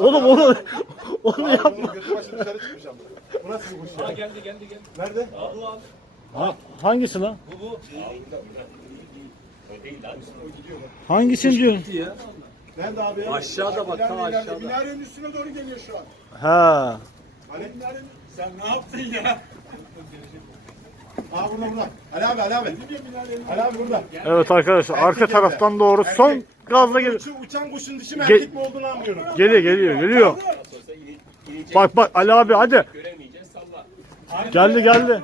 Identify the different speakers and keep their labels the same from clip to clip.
Speaker 1: Oğlum onu onu yapma.
Speaker 2: Götü başı dışarı çıkmış ama. Bu nasıl bir kuş ya?
Speaker 3: Geldi geldi geldi.
Speaker 2: Nerede?
Speaker 1: Ha, hangisi lan?
Speaker 3: Bu bu.
Speaker 1: Hangisini diyorsun?
Speaker 2: Nerede abi ya?
Speaker 3: Aşağıda bak tam aşağıda.
Speaker 2: Minarenin üstüne doğru geliyor şu an.
Speaker 1: Ha.
Speaker 2: Hani.
Speaker 3: Sen ne yaptın ya?
Speaker 2: Aa burada burada. Ali abi Ali abi. Ali abi burada.
Speaker 1: Evet arkadaşlar arka taraftan doğru son gazla geliyor.
Speaker 2: Şu uçan kuşun dişi mi
Speaker 1: Ge-
Speaker 2: erkek mi olduğunu anlıyorum.
Speaker 1: Geliyor geliyor geliyor. Bak bak Ali abi hadi. Geldi geldi.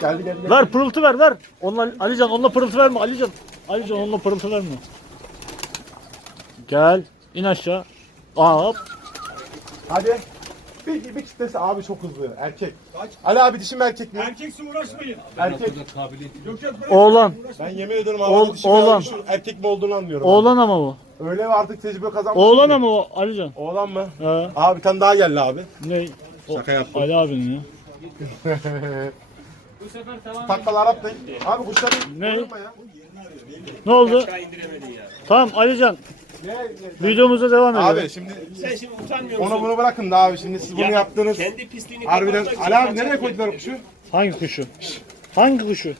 Speaker 3: Geldi
Speaker 2: geldi.
Speaker 1: Ver pırıltı ver ver. Onunla Alican onunla pırıltı verme Alican. Alican onunla pırıltı verme. Gel. in aşağı. Aa, hop.
Speaker 2: Hadi. Bir, bir kitlesi abi çok hızlı. Erkek. Ali abi dişi mi erkek mi?
Speaker 4: Erkekse uğraşmayın.
Speaker 2: Erkek.
Speaker 4: Yok yok bırak.
Speaker 1: Oğlan.
Speaker 2: Ben yemin ediyorum
Speaker 1: Oğul-
Speaker 2: abi dişi mi
Speaker 1: oğlan.
Speaker 2: abi, şu erkek mi olduğunu anlıyorum.
Speaker 1: Oğlan ama o.
Speaker 2: Öyle artık tecrübe kazanmış.
Speaker 1: Oğlan ama o Alican.
Speaker 2: Oğlan mı?
Speaker 1: Ha.
Speaker 2: Abi bir tane daha geldi abi.
Speaker 1: Ne? O,
Speaker 2: Şaka yaptım.
Speaker 1: Ali abinin ya.
Speaker 3: Bu sefer tamam.
Speaker 2: Takkal Arap değil. Abi kuşları
Speaker 1: Ne?
Speaker 2: vurma ya.
Speaker 1: Ne oldu?
Speaker 3: Aşağı indiremedin ya.
Speaker 1: Tamam Alican. Videomuza devam edelim.
Speaker 2: Abi şimdi
Speaker 3: Sen şimdi utanmıyor musun?
Speaker 2: onu bunu bırakın da abi şimdi siz bunu
Speaker 3: Ya,
Speaker 2: yaptınız.
Speaker 3: Kendi pisliğini
Speaker 2: Harbiden
Speaker 3: kapatmak
Speaker 2: Ali abi nereye koydular kuşu?
Speaker 1: Hangi kuşu? Hangi kuşu?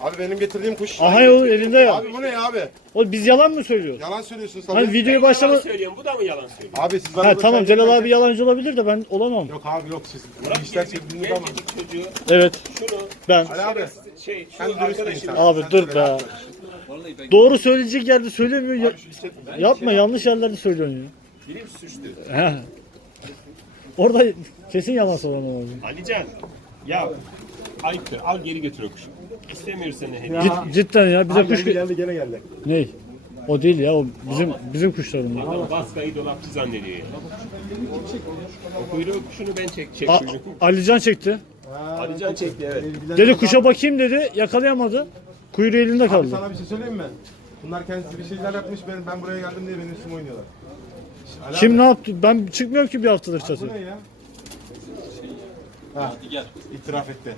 Speaker 2: Abi benim getirdiğim kuş.
Speaker 1: Aha o elinde ya.
Speaker 2: Abi bu ne ya abi?
Speaker 1: O biz yalan mı söylüyoruz?
Speaker 2: Yalan söylüyorsun sana.
Speaker 1: Hani videoya
Speaker 3: Ben
Speaker 1: başlama...
Speaker 3: yalan söylüyorum. Bu da mı yalan söylüyor?
Speaker 2: Abi siz bana
Speaker 1: Ha
Speaker 2: böyle
Speaker 1: tamam
Speaker 2: şey
Speaker 1: Celal
Speaker 2: yapmayın.
Speaker 1: abi yalancı olabilir de ben olamam.
Speaker 2: Yok abi yok siz. Bu işler ama.
Speaker 3: Gencecik çocuğu
Speaker 1: Evet
Speaker 3: şunu
Speaker 1: ben.
Speaker 2: Ali abi.
Speaker 3: şey
Speaker 2: Sen
Speaker 3: şu
Speaker 2: dürüst bir
Speaker 3: arkadaşım.
Speaker 2: insan.
Speaker 1: Abi
Speaker 2: Sen
Speaker 1: dur be. Doğru söyleyecek yerde söylemiyor. Ya- yapma yanlış yerlerde söylüyorsun ya.
Speaker 3: Biri suçlu.
Speaker 1: He. Orada kesin yalan söylemem lazım.
Speaker 3: Alican. Ya ayıptır. Al geri götür o kuşu. İstemiyoruz seni hediye.
Speaker 1: Cid- cidden ya bize
Speaker 2: Abi
Speaker 1: kuş
Speaker 2: geldi geldi gene geldi.
Speaker 1: Ney? O değil ya o bizim bizim kuşlarımız.
Speaker 3: Adam baskayı dolapçı zannediyor ya. O kuyruğu kuşunu ben çek, çek
Speaker 1: A-
Speaker 3: kuyruğu.
Speaker 1: Alican çekti.
Speaker 3: Alican çekti evet.
Speaker 1: Dedi kuşa bakayım dedi yakalayamadı. Kuyruğu elinde
Speaker 2: Abi
Speaker 1: kaldı.
Speaker 2: sana bir şey söyleyeyim mi? Bunlar kendisi bir şeyler yapmış ben, ben buraya geldim diye benim üstüme oynuyorlar. Ali
Speaker 1: Kim ne yaptı? Ben çıkmıyorum ki bir haftadır
Speaker 2: Bu
Speaker 1: çatıya.
Speaker 2: ne ya? Ha, itiraf etti.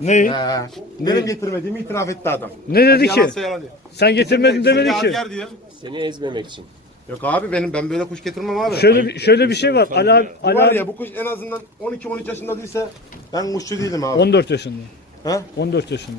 Speaker 1: Neyi?
Speaker 2: Ha, benim getirmediğimi itiraf etti adam.
Speaker 1: Ne dedi
Speaker 2: Yalan
Speaker 1: ki? Sen getirmedin demedi ki.
Speaker 2: Diyor.
Speaker 3: Seni ezmemek için.
Speaker 2: Yok abi benim ben böyle kuş getirmem abi.
Speaker 1: Şöyle bir şöyle bir şey var. Ali abi,
Speaker 2: Bu var ya bu kuş en azından 12-13 yaşında değilse ben kuşçu değilim abi.
Speaker 1: 14 yaşında.
Speaker 2: Ha?
Speaker 1: 14 yaşında.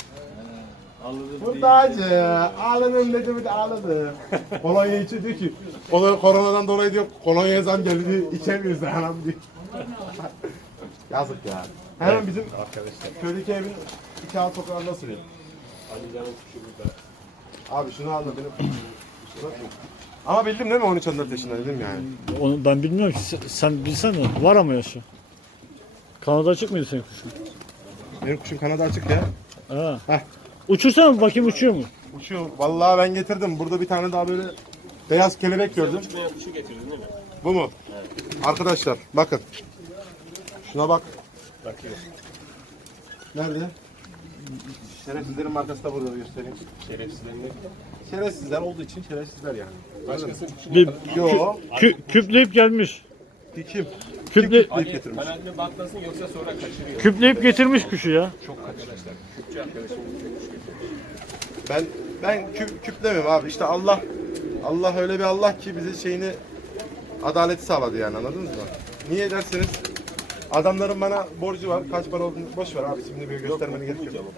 Speaker 2: Buradacı. Ağlanın dedi bir de ağladı. Kolonya içi diyor ki. O da koronadan dolayı diyor kolonyaya zam geldi diyor. İçemiyoruz anam diyor. Yazık ya. Hemen bizim arkadaşlar. Köydeki evin iki alt sokağında sürüyor.
Speaker 3: Alican'ın kuşu burada.
Speaker 2: Abi şunu al da benim. Ama bildim değil mi 13-14 yaşında dedim yani.
Speaker 1: Onu ben bilmiyorum ki. Sen, sen bilsen de var ama yaşı. Kanada açık mıydı senin kuşun?
Speaker 2: Benim kuşum kanada açık ya.
Speaker 1: Ha.
Speaker 2: Heh.
Speaker 1: Uçursana bakayım uçuyor mu?
Speaker 2: Uçuyor. Vallahi ben getirdim. Burada bir tane daha böyle beyaz kelebek gördüm.
Speaker 3: Uçmayan kuşu getirdin değil mi?
Speaker 2: Bu mu? Arkadaşlar bakın. Şuna bak.
Speaker 3: Bakıyor.
Speaker 2: Nerede? Şerefsizlerin markası da burada göstereyim.
Speaker 3: Şerefsizlerini.
Speaker 2: Şerefsizler olduğu için şerefsizler yani.
Speaker 1: Bir
Speaker 2: Yo.
Speaker 1: kü, küpleyip gelmiş.
Speaker 2: Kim?
Speaker 1: Küple,
Speaker 3: Ali
Speaker 2: getirmiş.
Speaker 3: kanalını bantlasın yoksa sonra kaçırıyor.
Speaker 1: küpleyip getirmiş kuşu ya.
Speaker 3: Çok arkadaşlar. Küpçü arkadaşım.
Speaker 2: Ben ben küp, küplemem abi. İşte Allah Allah öyle bir Allah ki bize şeyini adaleti sağladı yani anladınız mı? Niye derseniz adamların bana borcu var. Kaç para olduğunu boş ver abi şimdi bir göstermeni gerek yok.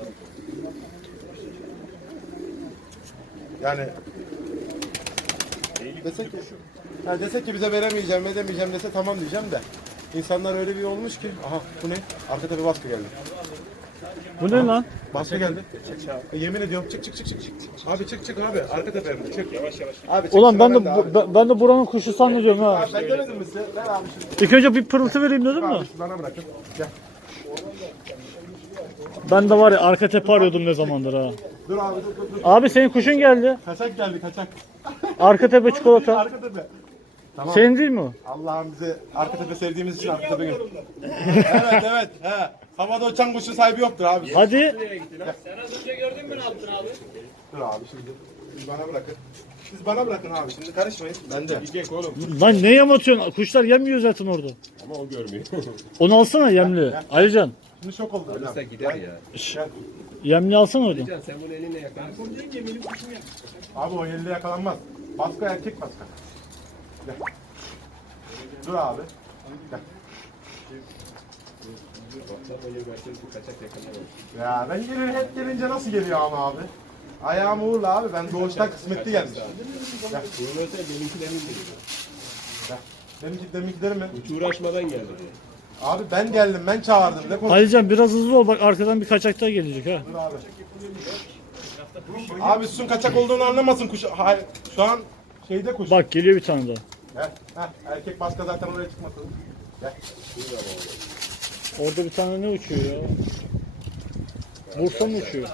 Speaker 2: Yani desek ki, ha desek ki bize veremeyeceğim, edemeyeceğim dese tamam diyeceğim de. İnsanlar öyle bir olmuş ki, aha bu ne? Arka tepe baskı geldi.
Speaker 1: Bu ne lan?
Speaker 2: Baskı geldi. E, yemin ediyorum çık çık çık çık. çık. Abi çık çık abi. Arka tepe çık.
Speaker 3: Yavaş yavaş.
Speaker 2: Abi çık.
Speaker 1: Ulan ben de
Speaker 2: abi.
Speaker 1: bu- ben de buranın kuşu sanıyorum ha.
Speaker 2: Abi ben demedim mi size? Ver abi şimdi.
Speaker 1: İlk önce bir pırıltı vereyim dedim mi?
Speaker 2: Abi şu bana bırakın. Gel.
Speaker 1: Ben de var ya arka tepe arıyordum ne zamandır ha.
Speaker 2: Dur abi dur dur dur.
Speaker 1: Abi senin kuşun geldi.
Speaker 2: Kaçak geldi kaçak.
Speaker 1: Arka tepe çikolata.
Speaker 2: Arka tepe. Tamam.
Speaker 1: Senin değil mi o?
Speaker 2: Allah'ım bizi arka tepe sevdiğimiz için arka tepe evet evet. He. Havada uçan kuşun sahibi yoktur abi.
Speaker 1: Hadi.
Speaker 4: Sen az önce gördün mü ne yaptın abi?
Speaker 2: Dur abi şimdi. Siz bana bırakın. Siz bana bırakın abi şimdi karışmayın. Ben de.
Speaker 1: Lan ne yem atıyorsun? Kuşlar yemiyor zaten orada.
Speaker 3: Ama o görmüyor.
Speaker 1: Onu alsana yemli. Alican.
Speaker 2: Şimdi şok oldu. hocam.
Speaker 3: Sen gider ya.
Speaker 1: Yemli alsana oradan.
Speaker 3: Can sen bunu elinle yakarsın.
Speaker 2: Abi o yelde yakalanmaz. Baska erkek baska. Gel. Dur abi. Gel. Ya ben gelir hep gelince nasıl geliyor ama abi? Ayağım uğurla abi. Ben doğuştan kısmetli gelmiş. Gel.
Speaker 3: Benimkilerin.
Speaker 2: Gel. Benimki deminkileri mi?
Speaker 3: Hiç uğraşmadan geldi.
Speaker 2: Abi ben geldim. Ben çağırdım. Ne konuşuyorsun?
Speaker 1: Alican biraz hızlı ol bak arkadan bir kaçak daha gelecek ha.
Speaker 2: Dur abi. Abi susun kaçak olduğunu anlamasın kuş. Hayır. Şu an şeyde kuş.
Speaker 1: Bak geliyor bir tane daha.
Speaker 2: Heh, erkek baska zaten oraya çıkmasın. Gel.
Speaker 1: Orada bir tane ne uçuyor ya? Bursa mı uçuyor?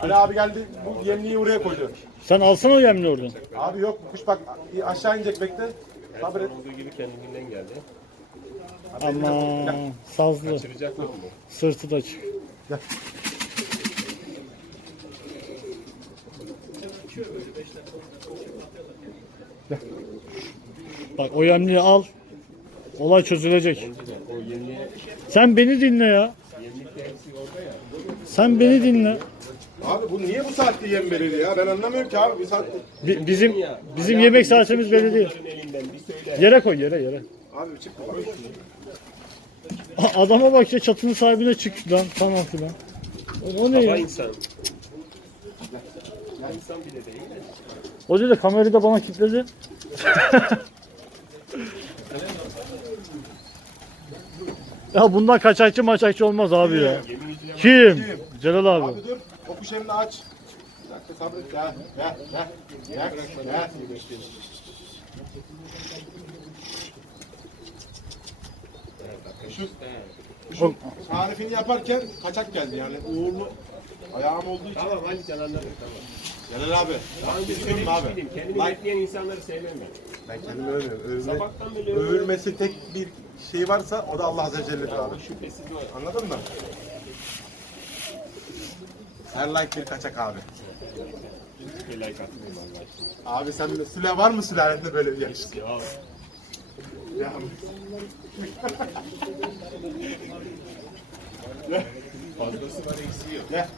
Speaker 2: Ali abi geldi. Bu yemliği buraya koydu.
Speaker 1: Sen alsana o yemli oradan.
Speaker 2: Abi yok kuş bak aşağı inecek bekle. Sabret.
Speaker 3: Olduğu gibi kendinden geldi.
Speaker 1: Ama sazlı. Sırtı da açık.
Speaker 2: Gel.
Speaker 1: Bak o yemliği al. Olay çözülecek.
Speaker 3: O
Speaker 1: Sen beni dinle ya. Sen beni dinle.
Speaker 2: Abi bu niye bu saatte yem verildi ya? Ben anlamıyorum ki abi. Bir saat...
Speaker 1: Bi- bizim bizim yemek saatimiz belli değil. Yere koy yere yere.
Speaker 2: Abi çık bak.
Speaker 1: A- Adama bak ya çatının sahibine çık lan tamam filan. O, o ne ya?
Speaker 3: insan. Ya insan bile değil de.
Speaker 1: Hoca da kamerayı da bana kilitledi. ya bundan kaçakçı maçakçı olmaz abi ya. Kim? Celal abi.
Speaker 2: Abi dur. O kuş elini aç. Bir dakika sabret. Gel. Gel. Gel. Gel. Gel. Şu, şu tarifini yaparken kaçak geldi yani uğurlu ayağım olduğu için.
Speaker 3: Tamam Ali Can anladım tamam.
Speaker 2: Celal abi. Abi.
Speaker 3: bir şey diyeyim. Kendimi bekleyen insanları sevmem ben.
Speaker 2: Ben kendimi övmüyorum. Övülmesi tek bir şey varsa o da Allah Azze ve Celle'dir abi.
Speaker 3: Şüphesiz o.
Speaker 2: Anladın mı? Her like bir kaçak abi.
Speaker 3: Bir like atmayayım Allah.
Speaker 2: Abi sen de süle var mı sülalende böyle bir yakışık?
Speaker 3: Ya
Speaker 2: Ya.
Speaker 3: fazlası var eksiği yok.
Speaker 2: Gel.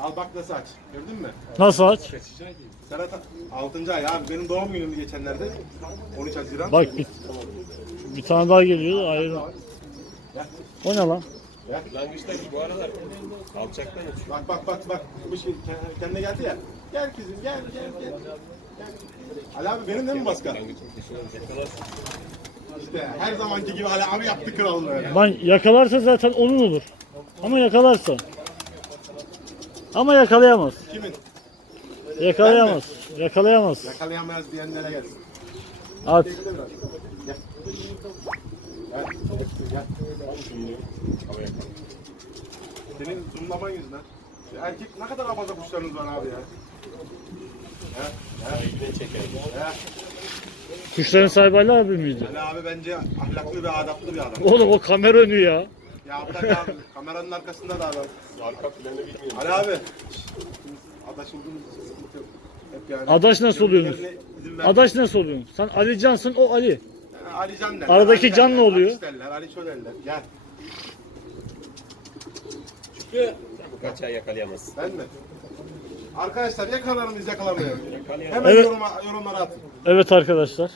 Speaker 2: Al bak nasıl aç. Gördün mü?
Speaker 1: Nasıl aç?
Speaker 2: Serhat 6. ay abi benim doğum günümdü geçenlerde. 13 Haziran.
Speaker 1: Bak bir, bir tane daha geliyor. Ayrı. O ne lan?
Speaker 3: Langıçtaki bu aralar alçaktan uçuyor.
Speaker 2: Bak bak bak bak. Bu şey ke- kendine geldi ya. Gel kızım gel gel gel. gel. Ali abi benim de mi
Speaker 3: olacak kadar.
Speaker 2: İşte her zamanki gibi Ali abi yaptı kralını öyle.
Speaker 1: Lan yakalarsa zaten onun olur. Ama yakalarsa. Ama yakalayamaz.
Speaker 2: Kimin?
Speaker 1: Yakalayamaz. Yakalayamaz.
Speaker 2: Yakalayamayız diyenlere gelsin.
Speaker 1: At.
Speaker 2: Gel. Gel. Senin zoomlaman yüzünden. Erkek ne kadar abaza kuşlarınız var abi ya. He, he.
Speaker 1: Kuşların sahibi Ali abi miydi?
Speaker 2: Ali abi bence ahlaklı ve adaplı bir adam.
Speaker 1: Oğlum o kamera önü ya.
Speaker 2: Ya bırak abi. Kameranın arkasında da adam.
Speaker 3: Arka planı bilmiyorum.
Speaker 2: Ali abi. Adaş olduğumuz için sıkıntı yok. Hep yani.
Speaker 1: Adaş nasıl oluyorsunuz? Adaş nasıl oluyorsun? Sen Ali Cansın o Ali.
Speaker 2: Ha, Ali Can derler.
Speaker 1: Aradaki
Speaker 2: Ali
Speaker 1: can
Speaker 2: derler,
Speaker 1: ne oluyor?
Speaker 2: Ali derler, Ali Ço derler. Gel.
Speaker 3: Bu kaçağı yakalayamaz.
Speaker 2: Ben mi? Arkadaşlar yakalar mıyız yakalamıyor muyuz? Hemen
Speaker 1: Evet.
Speaker 2: yoruma, yorumlara atın.
Speaker 1: Evet arkadaşlar.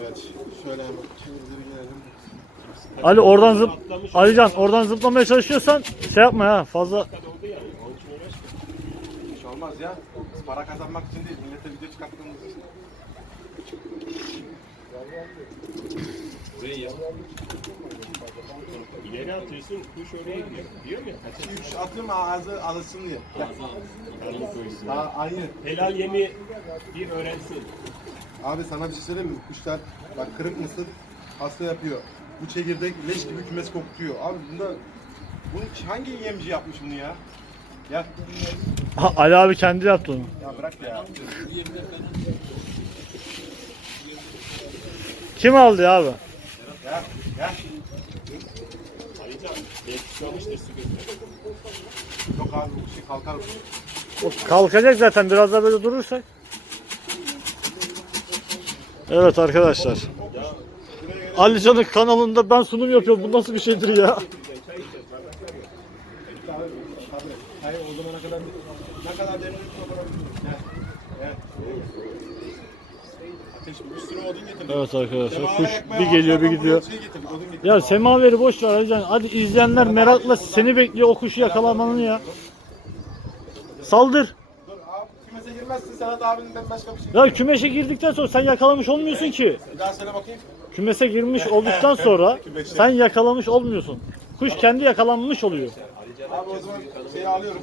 Speaker 2: Evet. Şöyle hemen girelim.
Speaker 1: Ali oradan zıp Alican oradan zıplamaya çalışıyorsan şey yapma ha fazla.
Speaker 2: Bir şey olmaz ya. Biz para kazanmak için değil, millete video çıkarttığımız için.
Speaker 3: Burayı yap. İleri atıyorsun, kuş oraya gidiyor. Diyorum ya, kaçak
Speaker 2: Üç atıyorum ağzı alışsın diye. Gel.
Speaker 3: karnını koysun.
Speaker 2: Daha aynı.
Speaker 3: Helal yemi bir öğrensin.
Speaker 2: Abi sana bir şey söyleyeyim mi? Kuşlar bak kırık mısır hasta yapıyor. Bu çekirdek leş gibi kümes kokutuyor. Abi bunda bunu hangi yemci yapmış bunu ya? Gel.
Speaker 1: Ha, Ali abi kendi yaptı onu.
Speaker 2: Ya bırak ya.
Speaker 1: Kim aldı ya abi?
Speaker 3: Su götür.
Speaker 2: Yok abi bu şey kalkar.
Speaker 1: O kalkacak zaten biraz daha böyle durursak. Evet arkadaşlar. Alican'ın kanalında ben sunum yapıyorum. Bu nasıl bir şeydir ya?
Speaker 2: Hayır o zamana kadar ne kadar demir.
Speaker 1: Evet arkadaşlar. Kuş bir geliyor bir gidiyor. Ya semaveri boş ver Alican. Hadi izleyenler merakla seni bekliyor o kuşu yakalamanı ya. Saldır.
Speaker 2: Girmezsin Serhat abinden başka bir şey.
Speaker 1: Ya kümeşe girdikten sonra sen yakalamış olmuyorsun ki.
Speaker 2: Bir daha söyle bakayım.
Speaker 1: Kümese girmiş olduktan sonra sen yakalamış olmuyorsun. Kuş kendi yakalanmış oluyor.
Speaker 2: Abi o zaman şeyi alıyorum.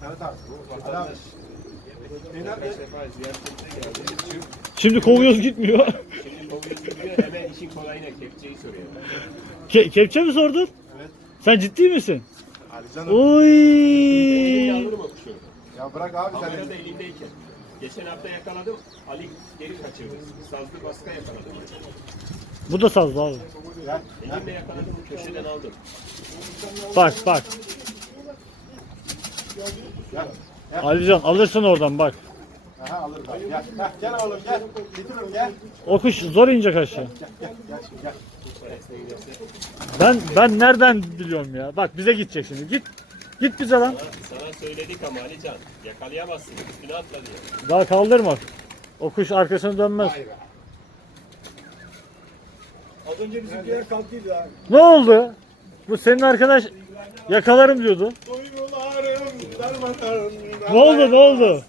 Speaker 2: Serhat abi. Ali abi. Beni nerede?
Speaker 1: Şimdi kovuyoruz gitmiyor.
Speaker 3: Şimdi kovuyoruz gidiyor hemen işin kolayına kepçeyi soruyor.
Speaker 1: Ke- kepçe mi sordun?
Speaker 2: Evet.
Speaker 1: Sen ciddi misin?
Speaker 2: Ali canım.
Speaker 3: Elimde
Speaker 1: Oy.
Speaker 3: alırım o kuşu.
Speaker 2: Ya bırak abi sen.
Speaker 3: Kamerada elimdeyken. Geçen hafta yakaladım. Ali geri kaçırdı. Sazlı baska yakaladım.
Speaker 1: Bu da sazlı abi.
Speaker 2: Gel.
Speaker 3: Elimde yakaladım. Köşeden aldım.
Speaker 1: Bak bak. Alican alırsın oradan bak.
Speaker 2: Aha alırım abi. Gel. Gel, gel oğlum gel. Getiririm gel.
Speaker 1: O kuş zor inecek aşağı.
Speaker 2: Gel gel şimdi gel.
Speaker 1: Ben ben nereden biliyorum ya? Bak bize gidecek şimdi. Git. Git bize lan.
Speaker 3: Sana söyledik ama Alican. Yakalayamazsın. Üstüne atla diye.
Speaker 1: Daha kaldırma. O kuş arkasını dönmez.
Speaker 5: Az önce bizimkiler kalktıydı abi.
Speaker 1: Ne oldu? Bu senin arkadaş yakalarım diyordu.
Speaker 2: Duygularım darmadağın.
Speaker 1: Ne oldu, ne oldu?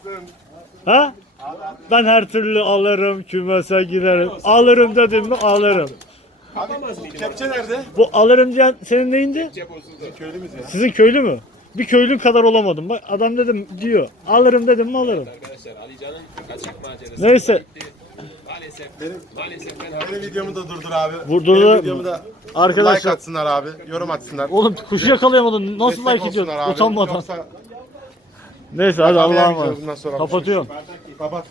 Speaker 1: Ha? Ben her türlü alırım, kümese girerim. Alırım dedim mi alırım.
Speaker 2: Abi kepçe nerede?
Speaker 1: Bu alırım diyen senin neyindi?
Speaker 2: Köylümüz ya.
Speaker 1: Sizin köylü mü? Bir köylün kadar olamadım. Bak adam dedim diyor. Alırım dedim mi alırım.
Speaker 3: Arkadaşlar Alican'ın kaçak macerası.
Speaker 1: Neyse
Speaker 3: Maalesef.
Speaker 2: Benim,
Speaker 3: Maalesef ben
Speaker 2: benim videomu da durdur abi.
Speaker 1: Vurdurdu.
Speaker 2: Benim videomu da like
Speaker 1: arkadaşlar.
Speaker 2: atsınlar abi. Yorum atsınlar.
Speaker 1: Oğlum kuşu yakalayamadın. Nasıl
Speaker 2: Destek
Speaker 1: like ediyorsun? Utanmadan.
Speaker 2: Yoksa
Speaker 1: Neyse hadi Allah'a emanet.
Speaker 2: bundan sonra.
Speaker 1: Kapatıyorum.
Speaker 2: kapat.